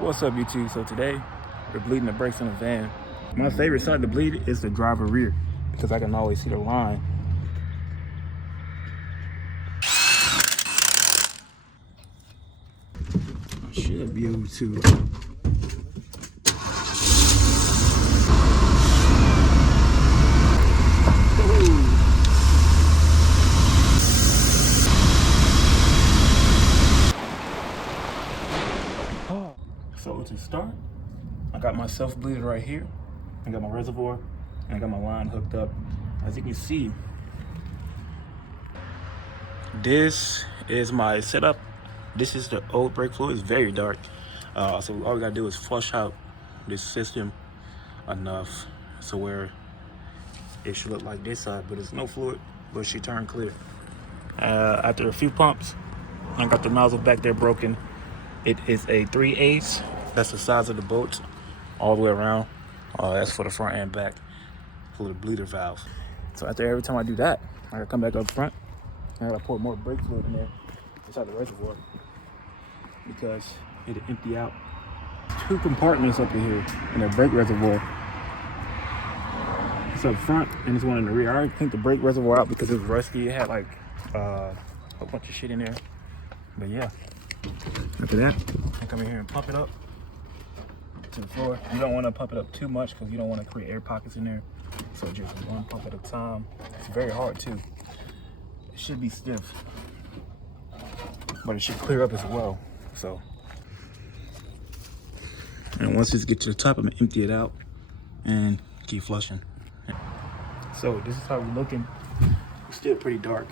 What's up, YouTube? So today we're bleeding the brakes on the van. My favorite side to bleed is the driver rear because I can always see the line. I should be able to. So to start, I got my self bleeder right here. I got my reservoir and I got my line hooked up. As you can see, this is my setup. This is the old brake fluid. It's very dark. So all we gotta do is flush out this system enough so where it should look like this side, but it's no fluid, but she turned clear. After a few pumps, I got the nozzle back there broken. It is a 3/8. That's the size of the bolts all the way around. That's for the front and back for the bleeder valve. So after every time I do that, I gotta come back up front. I gotta pour more brake fluid in there inside the reservoir because it'll empty out. 2 compartments up in here in the brake reservoir. It's up front and it's one in the rear. I already cleaned the brake reservoir out because it was rusty. It had like a whole bunch of shit in there. But yeah, after that, I come in here and pump it up to the floor. You don't want to pump it up too much because you don't want to create air pockets in there. So just one pump at a time. It's very hard too. It should be stiff, but it should clear up as well. So, and once this gets to the top, I'm gonna empty it out and keep flushing. So this is how we're looking. It's still pretty dark.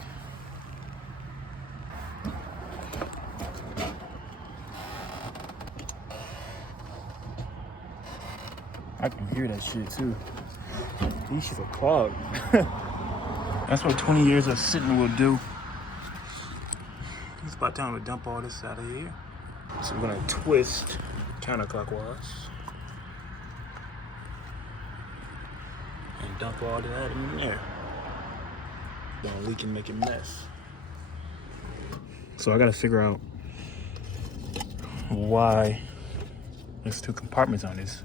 I can hear that shit too. These shits are clogged. That's what 20 years of sitting will do. It's about time to dump all this out of here. So we're gonna twist counterclockwise and dump all that in there. Don't leak and make a mess. So I gotta figure out why there's 2 compartments on this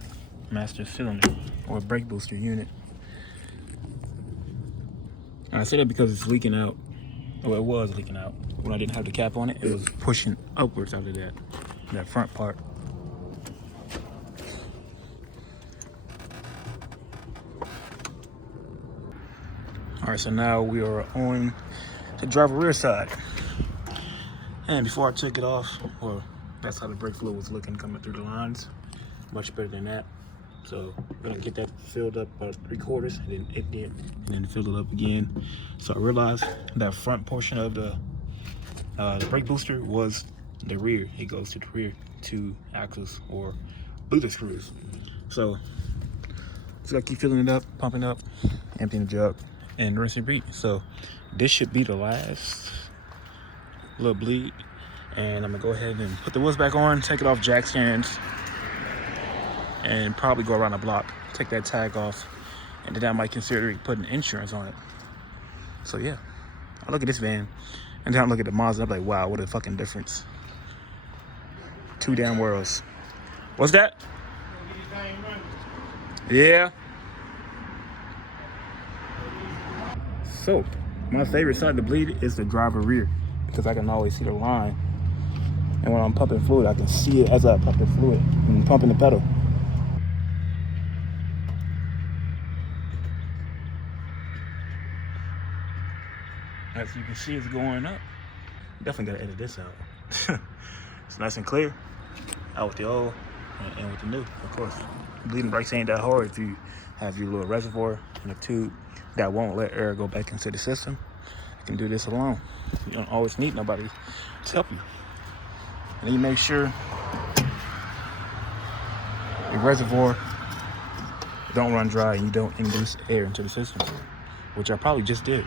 master cylinder or brake booster unit. And I say that because it's leaking out. Well, it was leaking out. When I didn't have the cap on it, it was pushing upwards out of that front part. All right, so now we are on the driver rear side. And before I took it off, well, that's how the brake fluid was looking coming through the lines. Much better than that. So we're gonna get that filled up about 3/4 and then empty it and then fill it up again. So I realized that front portion of the brake booster was the rear. It goes to the rear 2 axles or bleeder screws. So just gotta keep filling it up, pumping up, emptying the jug, and rinse and repeat. So this should be the last little bleed. And I'm gonna go ahead and put the wheels back on, take it off jack stands, and probably go around the block, take that tag off, and then I might consider putting insurance on it. So yeah, I look at this van, and then I look at the Mazda, I'm like, wow, what a fucking difference. 2 damn worlds. What's that? Yeah. So, my favorite side to bleed is the driver rear because I can always see the line. And when I'm pumping fluid, I can see it as I pump the fluid and pumping the pedal. As you can see, it's going up. Definitely gotta edit this out. It's nice and clear. Out with the old and with the new, of course. Bleeding brakes ain't that hard if you have your little reservoir and a tube that won't let air go back into the system. You can do this alone. You don't always need nobody to help you. And then you make sure your reservoir don't run dry and you don't induce air into the system, which I probably just did.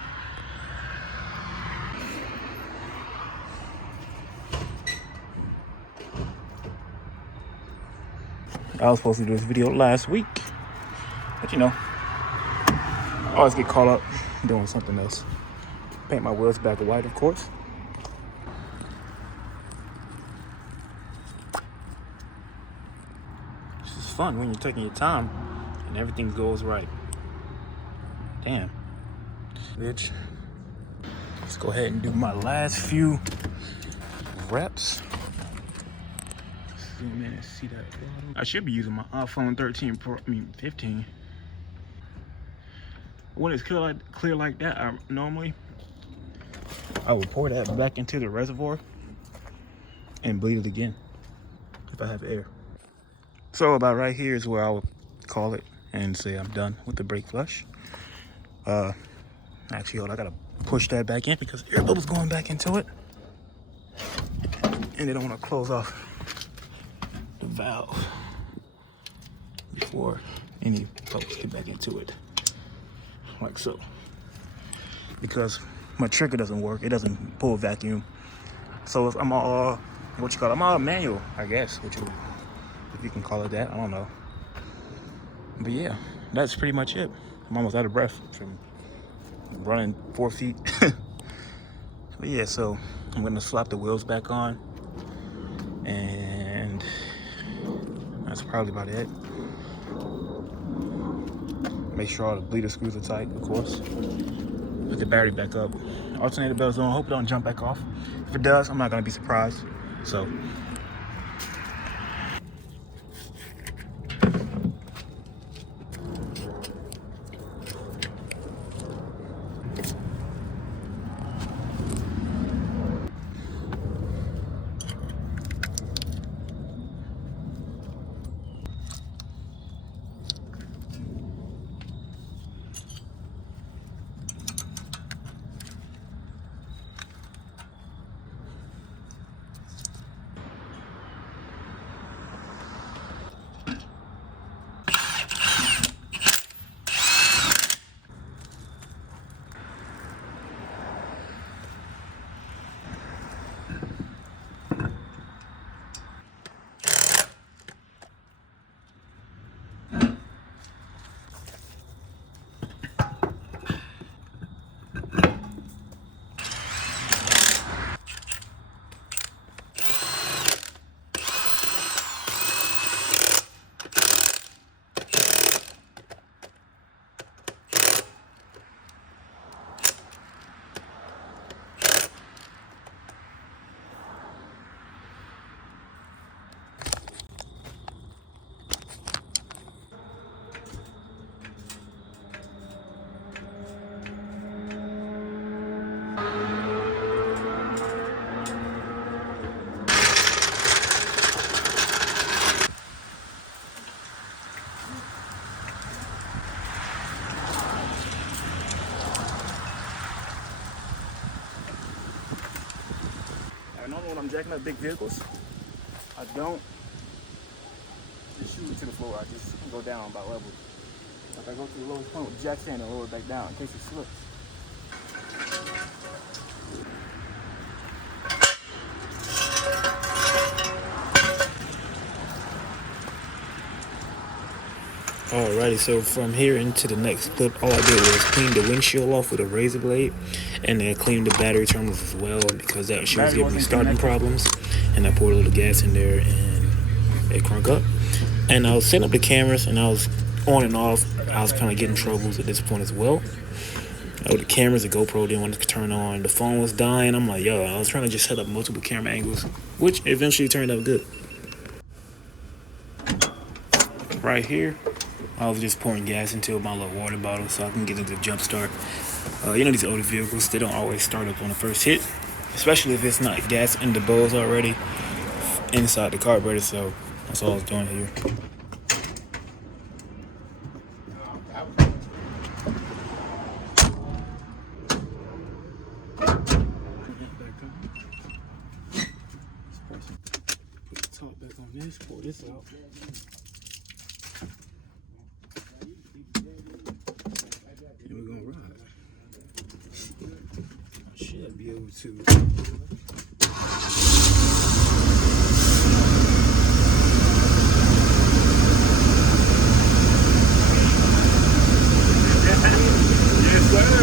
I was supposed to do this video last week, but you know, I always get caught up doing something else. Paint my wheels back white, of course. fun when you're taking your time and everything goes right. Damn. Bitch. Let's go ahead and do my last few reps. Zoom in and see that bottom. I should be using my iPhone 13 Pro, 15. When it's clear like that, I would pour that back into the reservoir and bleed it again if I have air. So about right here is where I would call it and say I'm done with the brake flush. Actually, hold on, I gotta push that back in because air bubbles going back into it, and they don't want to close off the valve before any bubbles get back into it, like so. Because my trigger doesn't work, it doesn't pull vacuum. So I'm all I'm all manual, I guess, if you can call it that. I don't know. But yeah, that's pretty much it. I'm almost out of breath from running 4 feet. But yeah, so I'm gonna slap the wheels back on, and that's probably about it. Make sure all the bleeder screws are tight, of course. Put the battery back up. Alternator belt's on. Hope it don't jump back off. If it does, I'm not gonna be surprised. So. Normally when I'm jacking up big vehicles, I don't just shoot it to the floor. I just go down by level. Like I go to the lowest point with the jack stand and lower it back down in case it slips. Alrighty, so from here into the next clip, all I did was clean the windshield off with a razor blade, and then clean the battery terminals as well, because that shit was giving me starting problems. And I poured a little gas in there and it crunk up. And I was setting up the cameras, and I was on and off. I was kind of getting troubles at this point as well. With the cameras, the GoPro didn't want to turn on. The phone was dying. I'm like, yo, I was trying to just set up multiple camera angles, which eventually turned out good. Right here, I was just pouring gas into my little water bottle so I can get into the jump start. You know, these older vehicles, they don't always start up on the first hit, especially if it's not gas in the bowls already inside the carburetor. So that's all I was doing here. Put the top back on this, pull this out. And we're gonna ride. I should be able to. Yes, sir.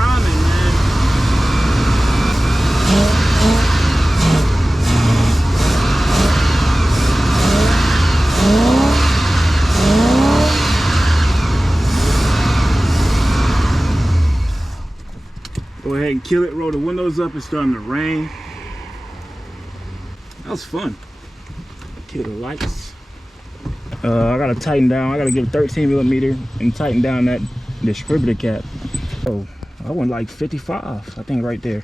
timing, man. Go ahead and kill it, roll the windows up, it's starting to rain. That was fun. Kill the lights. I gotta tighten down, I gotta get a 13mm and tighten down that distributor cap. Oh, I went like 55, I think right there.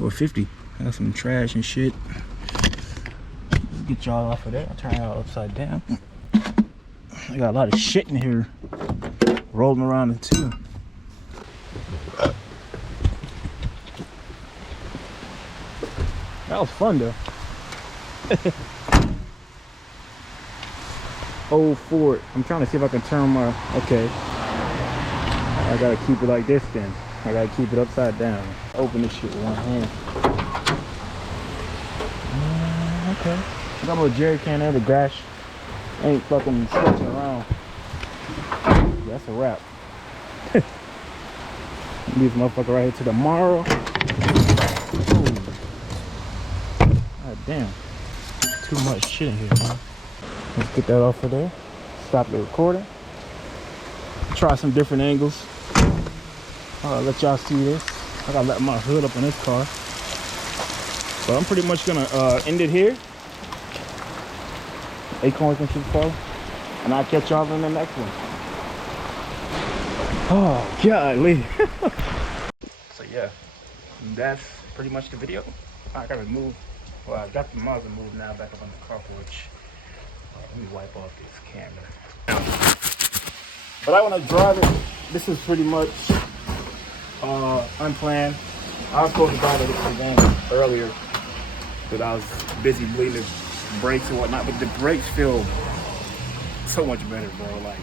Or 50. That's some trash and shit. Let's get y'all off of that. I'll turn y'all upside down. I got a lot of shit in here rolling around it too. That was fun though. Old Ford. I'm trying to see if I can turn my, okay. I gotta keep it like this then. I gotta keep it upside down. Open this shit with one hand. Okay. I got a little jerry can there. The grass ain't fucking stretching around. That's a wrap. Leave this motherfucker right here to tomorrow. God damn. Too much shit in here, man. Let's get that off of there. Stop the recording. Try some different angles. I'll let y'all see this. I gotta let my hood up on this car. But I'm pretty much gonna end it here. Acorns and shit fall. And I'll catch y'all in the next one. Oh, golly. So yeah, that's pretty much the video. I gotta move. Well, I got the muzzle moved now back up on the carport. Let me wipe off this camera. But I want to drive it. This is pretty much unplanned. I was supposed to drive it again earlier, but I was busy bleeding the brakes and whatnot. But the brakes feel so much better, bro. Like,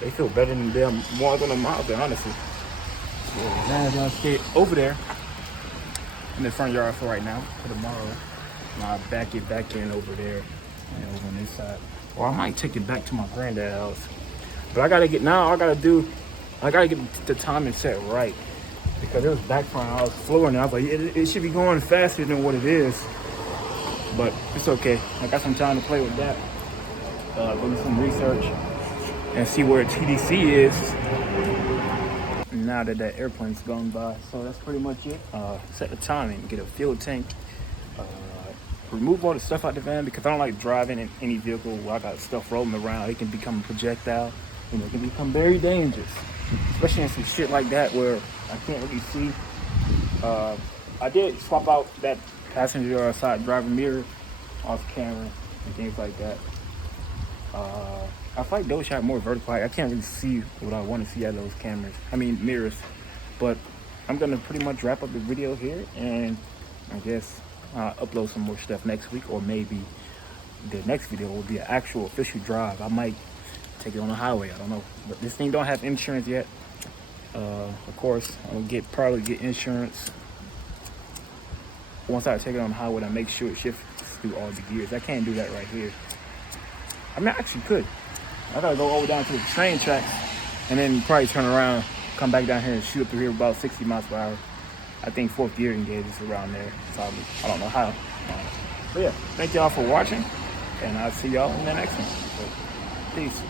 they feel better than them more than a mile, honestly. So now I'm gonna stay over there in the front yard for right now. For tomorrow, and I'll back it back in over there and over on this side. Or I might take it back to my granddad's house. But I gotta get the timing set right, because it was back front. I was flooring it. I was like, it should be going faster than what it is. But it's okay. I got some time to play with that. Do some research and see where TDC is now that that airplane's gone by. So that's pretty much it. Set the timing, get a fuel tank, remove all the stuff out the van, because I don't like driving in any vehicle where I got stuff rolling around. It can become a projectile. You know, it can become very dangerous, especially in some shit like that where I can't really see. I did swap out that passenger side driver mirror off camera and things like that. I feel like those shot more vertical. I can't really see what I want to see out of those mirrors. But I'm gonna pretty much wrap up the video here, and I guess upload some more stuff next week, or maybe the next video will be an actual official drive. I might take it on the highway, I don't know. But this thing don't have insurance yet. Of course, I'll probably get insurance once I take it on the highway. I make sure it shifts through all the gears. I can't do that right here. I mean, I actually could. I gotta go over down to the train tracks and then probably turn around, come back down here and shoot up through here about 60 miles per hour. I think fourth gear engages around there, probably. I don't know how. But yeah, thank y'all for watching, and I'll see y'all in the next one. So, peace.